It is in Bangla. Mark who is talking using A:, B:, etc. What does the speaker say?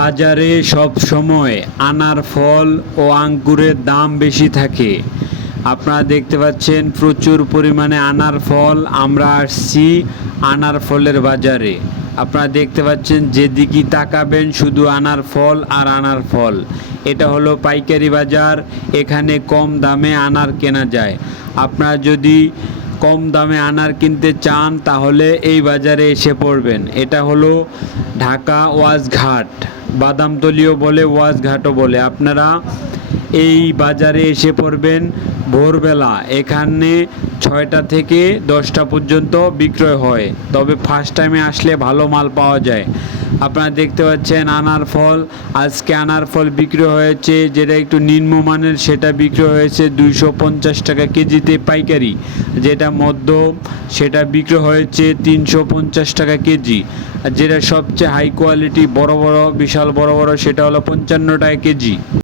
A: বাজারে সব সময় আনার ফল ও আঙ্গুরের দাম বেশি থাকে। আপনারা দেখতে পাচ্ছেন প্রচুর পরিমাণে আনার ফল আমরা আসছি আনার ফলের বাজারে। আপনারা দেখতে পাচ্ছেন যেদিকে তাকাবেন শুধু আনার ফল আর আনার ফল। এটা হলো পাইকারি বাজার, এখানে কম দামে আনার কেনা যায়। আপনারা যদি কম দামে আনার কিনতে চান, তাহলে এই বাজারে এসে পড়বেন। এটা হলো ঢাকা ওয়াজঘাট। বাদামতলিও বলে, ওয়াজঘাটও বলে। আপনারা এই বাজারে এসে পড়বেন ভোরবেলা। এখানে ছয়টা থেকে দশটা পর্যন্ত বিক্রয় হয়। তবে ফার্স্ট টাইমে আসলে ভালো মাল পাওয়া যায়। আপনারা দেখতে পাচ্ছেন আনার ফল। আজকে আনার ফল বিক্রি হয়েছে, যেটা একটু নিম্নমানের সেটা বিক্রি হয়েছে দুইশো পঞ্চাশ টাকা কেজিতে পাইকারি। যেটা মধ্যম সেটা বিক্রি হয়েছে তিনশো পঞ্চাশ টাকা কেজি। আর যেটা সবচেয়ে হাই কোয়ালিটি বড় বড়, বিশাল বড় বড়, সেটা হলো পঞ্চান্ন টাকা কেজি।